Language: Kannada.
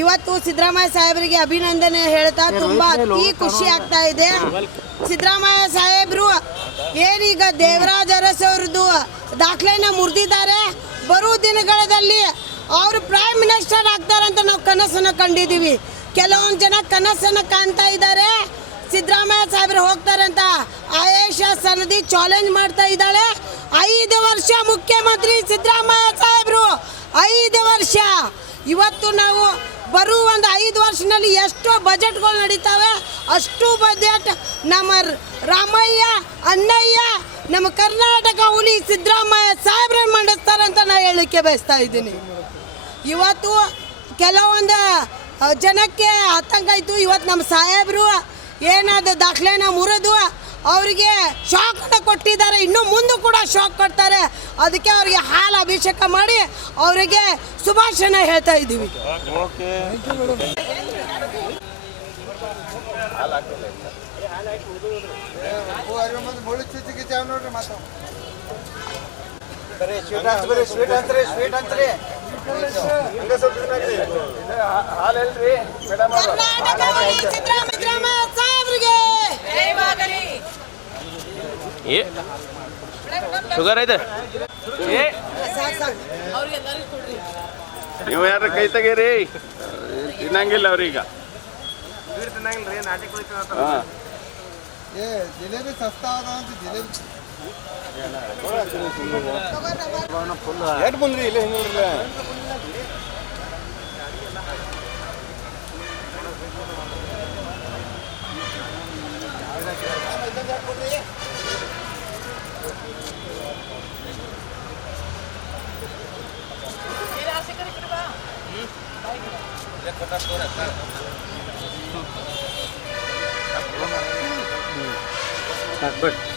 ಇವತ್ತು ಸಿದ್ದರಾಮಯ್ಯ ಸಾಹೇಬರಿಗೆ ಅಭಿನಂದನೆ ಹೇಳ್ತಾ ತುಂಬಾ ಅತಿ ಖುಷಿ ಆಗ್ತಾ ಇದೆ. ಸಿದ್ದರಾಮಯ್ಯ ಸಾಹೇಬರು ಏನೀಗ ದೇವರಾಜ ಅರಸು ಅವ್ರದ್ದು ದಾಖಲೆನ ಮುರಿದಿದ್ದಾರೆ. ಬರುವ ದಿನಗಳಲ್ಲಿ ಅವರು ಪ್ರೈಮ್ ಮಿನಿಸ್ಟರ್ ಆಗ್ತಾರಂತ ನಾವು ಕನಸನ್ನು ಕಂಡಿದ್ದೀವಿ. ಕೆಲವೊಂದು ಜನ ಕನಸನ್ನು ಕಾಣ್ತಾ ಇದ್ದಾರೆ. ಸಿದ್ದರಾಮಯ್ಯ ಸಾಹೇಬರು ಹೋಗ್ತಾರೆ ಅಂತ ಆಯೇಷಾ ಸನದಿ ಚಾಲೆಂಜ್ ಮಾಡ್ತಾ ಇದ್ದಾಳೆ. 5 ವರ್ಷ ಮುಖ್ಯಮಂತ್ರಿ ಸಿದ್ದರಾಮಯ್ಯ ಸಾಹೇಬರು, 5 ವರ್ಷ. ಇವತ್ತು ನಾವು ಬರುವ ಒಂದು 5 ವರ್ಷದಲ್ಲಿ ಎಷ್ಟೋ ಬಜೆಟ್ಗಳು ನಡೀತಾವೆ. ಅಷ್ಟು ಬಜೆಟ್ ನಮ್ಮ ರಾಮಯ್ಯ ಅಣ್ಣಯ್ಯ ನಮ್ಮ ಕರ್ನಾಟಕ ಹುಲಿ ಸಿದ್ದರಾಮಯ್ಯ ಸಾಹೇಬ್ರೆ ಮಂಡಿಸ್ತಾರಂತ ನಾನು ಹೇಳಲಿಕ್ಕೆ ಬಯಸ್ತಾ ಇದ್ದೀನಿ. ಇವತ್ತು ಕೆಲವೊಂದು ಜನಕ್ಕೆ ಆತಂಕ ಇತ್ತು. ಇವತ್ತು ನಮ್ಮ ಸಾಹೇಬರು ಏನಾದ ದಾಖಲೆನ ಮುರಿದು ಅವರಿಗೆ ಶಾಕನ್ನು ಕೊಟ್ಟಿದ್ದಾರೆ. ಇನ್ನು ಮುಂದೆ ಕೂಡ ಶಾಕ್ ಕೊಡ್ತಾರೆ. ಅದಕ್ಕೆ ಅವರಿಗೆ ಹಾಲು ಅಭಿಷೇಕ ಮಾಡಿ ಅವರಿಗೆ ಶುಭಾಶಯ ಹೇಳ್ತಾ ಇದ್ದೀವಿ. ಶುಗರ್ ಐತೆ ನೀವು ಯಾರ ಕೈ ತೆಗೀರಿ, ತಿನ್ನಂಗಿಲ್ಲ ಅವ್ರೀಗ. ಜಿಲೇಬಿ ಸಸ್ತಾ ಎಷ್ಟು ಬಂದ್ರಿ ಇಲ್ಲ ಹಿಂಗಿಲ್ಲ. But